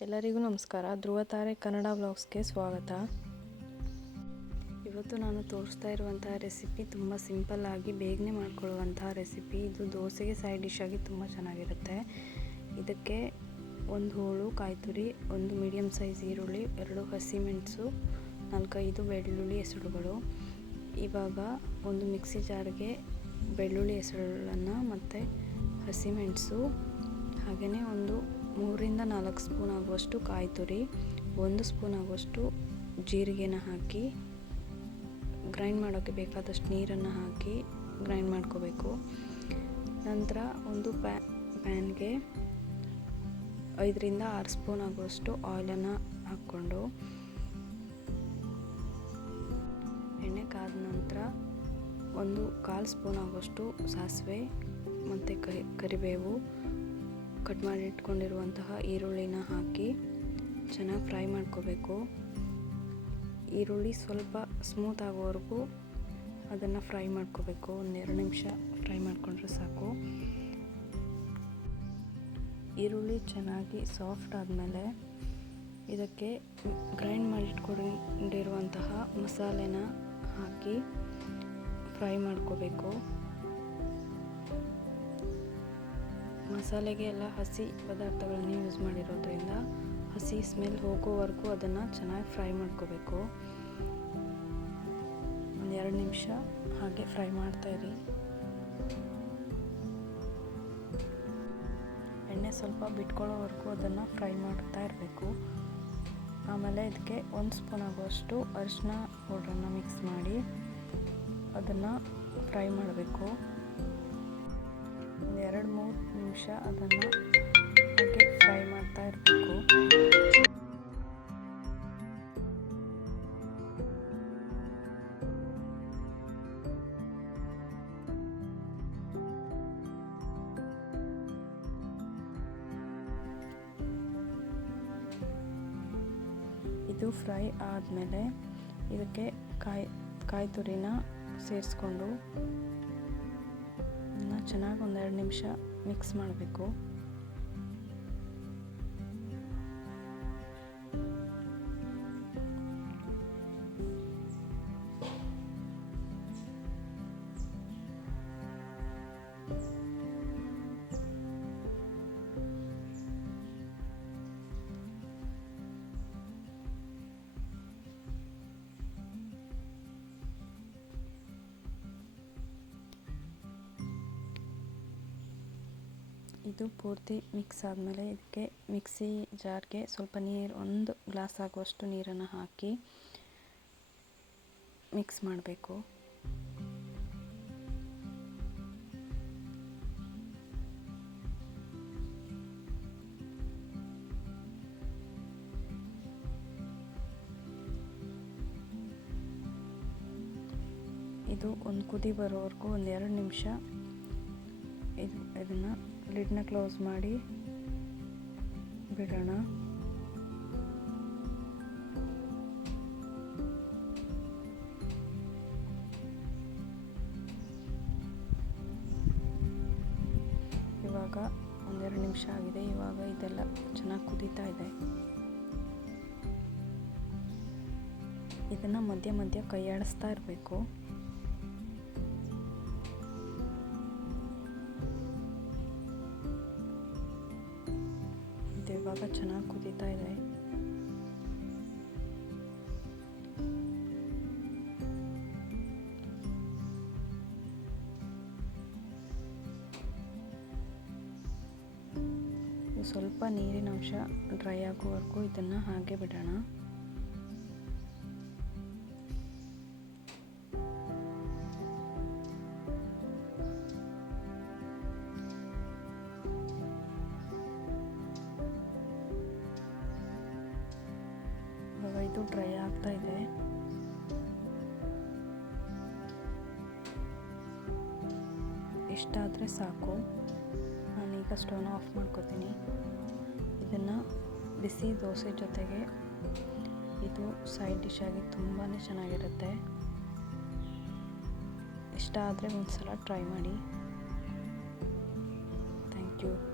ಎಲ್ಲರಿಗೂ ನಮಸ್ಕಾರ. ಧ್ರುವ ತಾರೆ ಕನ್ನಡ ಬ್ಲಾಗ್ಸ್ಗೆ ಸ್ವಾಗತ. ಇವತ್ತು ನಾನು ತೋರಿಸ್ತಾ ಇರುವಂತಹ ರೆಸಿಪಿ ತುಂಬ ಆಗಿ ಬೇಗನೆ ಮಾಡ್ಕೊಳ್ಳುವಂತಹ ರೆಸಿಪಿ. ಇದು ದೋಸೆಗೆ ಸೈಡ್ ಡಿಶ್ ಆಗಿ ತುಂಬ ಚೆನ್ನಾಗಿರುತ್ತೆ. ಇದಕ್ಕೆ ಒಂದು ಹೋಳು ಕಾಯಿ ತುರಿ ಒಂದು ಮೀಡಿಯಮ್ ಸೈಜ್ ಈರುಳ್ಳಿ, ಎರಡು ಹಸಿಮೆಣಸು, ನಾಲ್ಕೈದು ಬೆಳ್ಳುಳ್ಳಿ ಹೆಸರುಗಳು. ಇವಾಗ ಒಂದು ಮಿಕ್ಸಿ ಜಾರ್ಗೆ ಬೆಳ್ಳುಳ್ಳಿ ಹೆಸರುಗಳನ್ನು ಮತ್ತು ಹಸಿಮೆಣಸು ಹಾಗೆಯೇ ಒಂದು ಮೂರಿಂದ ನಾಲ್ಕು ಸ್ಪೂನ್ ಆಗುವಷ್ಟು ಕಾಯಿ ತುರಿ, ಒಂದು ಸ್ಪೂನ್ ಆಗುವಷ್ಟು ಜೀರಿಗೆನ ಹಾಕಿ ಗ್ರೈಂಡ್ ಮಾಡೋಕ್ಕೆ ಬೇಕಾದಷ್ಟು ನೀರನ್ನು ಹಾಕಿ ಗ್ರೈಂಡ್ ಮಾಡ್ಕೋಬೇಕು. ನಂತರ ಒಂದು ಪ್ಯಾ, ಪ್ಯಾನ್ಗೆ ಐದರಿಂದ ಆರು ಸ್ಪೂನ್ ಆಗುವಷ್ಟು ಆಯಿಲನ್ನು ಹಾಕ್ಕೊಂಡು ಎಣ್ಣೆ ಕಾದ ನಂತರ ಒಂದು ಕಾಲು ಸ್ಪೂನ್ ಆಗುವಷ್ಟು ಸಾಸಿವೆ, ಮತ್ತು ಕರಿ, ಕರಿಬೇವು ಕಟ್ ಮಾಡಿ ಇಟ್ಕೊಂಡಿರುವಂತಹ ಈರುಳ್ಳಿನ ಹಾಕಿ ಚೆನ್ನಾಗಿ ಫ್ರೈ ಮಾಡ್ಕೋಬೇಕು. ಈರುಳ್ಳಿ ಸ್ವಲ್ಪ ಸ್ಮೂತ್ ಆಗೋವರೆಗೂ ಅದನ್ನು ಫ್ರೈ ಮಾಡ್ಕೋಬೇಕು. ಒಂದೆರಡು ನಿಮಿಷ ಫ್ರೈ ಮಾಡಿಕೊಂಡ್ರೆ ಸಾಕು. ಈರುಳ್ಳಿ ಚೆನ್ನಾಗಿ ಸಾಫ್ಟ್ ಆದಮೇಲೆ ಇದಕ್ಕೆ ಗ್ರೈಂಡ್ ಮಾಡಿಟ್ಕೊಂಡಿರುವಂತಹ ಮಸಾಲೆನ ಹಾಕಿ ಫ್ರೈ ಮಾಡ್ಕೋಬೇಕು. ಮಸಾಲೆಗೆ ಎಲ್ಲ ಹಸಿ ಪದಾರ್ಥಗಳನ್ನು ಯೂಸ್ ಮಾಡಿರೋದ್ರಿಂದ ಹಸಿ ಸ್ಮೆಲ್ ಹೋಗೋವರೆಗೂ ಅದನ್ನು ಚೆನ್ನಾಗಿ ಫ್ರೈ ಮಾಡ್ಕೋಬೇಕು. ಒಂದು ಎರಡು ನಿಮಿಷ ಹಾಗೆ ಫ್ರೈ ಮಾಡ್ತಾಯಿರಿ ಎಣ್ಣೆ ಸ್ವಲ್ಪ ಬಿಟ್ಕೊಳ್ಳೋವರೆಗೂ ಅದನ್ನು ಫ್ರೈ ಮಾಡ್ತಾ ಇರಬೇಕು. ಆಮೇಲೆ ಇದಕ್ಕೆ ಒಂದು ಸ್ಪೂನ್ ಆಗುವಷ್ಟು ಅರಿಶಿನ ಪೌಡ್ರನ್ನು ಮಿಕ್ಸ್ ಮಾಡಿ ಅದನ್ನು ಫ್ರೈ ಮಾಡಬೇಕು. ಒಂದು ಎರಡು ಮೂರು ನಿಮಿಷ ಅದನ್ನು ಹಾಗೆ ಫ್ರೈ ಮಾಡ್ತಾ ಇರಬೇಕು. ಇದು ಫ್ರೈ ಆದಮೇಲೆ ಇದಕ್ಕೆ ಕಾಯಿ ಕಾಯಿ ತುರಿನ ಸೇರಿಸ್ಕೊಂಡು ಚೆನ್ನಾಗಿ ಒಂದೆರಡು ನಿಮಿಷ ಮಿಕ್ಸ್ ಮಾಡಬೇಕು. ಇದು ಪೂರ್ತಿ ಮಿಕ್ಸ್ ಆದಮೇಲೆ ಇದಕ್ಕೆ ಮಿಕ್ಸಿ ಜಾರ್ಗೆ ಸ್ವಲ್ಪ ನೀರು, ಒಂದು ಗ್ಲಾಸ್ ಆಗುವಷ್ಟು ನೀರನ್ನು ಹಾಕಿ ಮಿಕ್ಸ್ ಮಾಡಬೇಕು. ಇದು ಒಂದು ಕುದಿ ಬರೋವರೆಗೂ ಒಂದು ಎರಡು ನಿಮಿಷ ಇದು ಇದನ್ನು ಲಿಡ್ನ ಕ್ಲೋಸ್ ಮಾಡಿ ಬಿಡೋಣ. ಇವಾಗ ಒಂದೆರಡು ನಿಮಿಷ ಆಗಿದೆ. ಇವಾಗ ಇದೆಲ್ಲ ಚೆನ್ನಾಗಿ ಕುದೀತಾ ಇದೆ. ಇದನ್ನು ಮಧ್ಯ ಮಧ್ಯ ಕೈಯಾಡಿಸ್ತಾ ಇರಬೇಕು. ಇವಾಗ ಚೆನ್ನಾಗಿ ಕುದೀತಾ ಇದೆ. ಸ್ವಲ್ಪ ನೀರಿನ ಅಂಶ ಡ್ರೈ ಆಗುವವರೆಗೂ ಇದನ್ನು ಹಾಗೆ ಬಿಡೋಣ. ಡ್ರೈ ಆಗ್ತಾ ಇದೆ. ಇಷ್ಟಾದರೆ ಸಾಕು. ನಾನೀಗ ಸ್ಟೋನ್ ಆಫ್ ಮಾಡ್ಕೋತೀನಿ. ಇದನ್ನು ಬಿಸಿ ದೋಸೆ ಜೊತೆಗೆ ಇದು ಸೈಡ್ ಡಿಶ್ ಆಗಿ ತುಂಬಾ ಚೆನ್ನಾಗಿರುತ್ತೆ. ಇಷ್ಟ ಆದರೆ ಒಂದು ಸಲ ಟ್ರೈ ಮಾಡಿ. Thank you.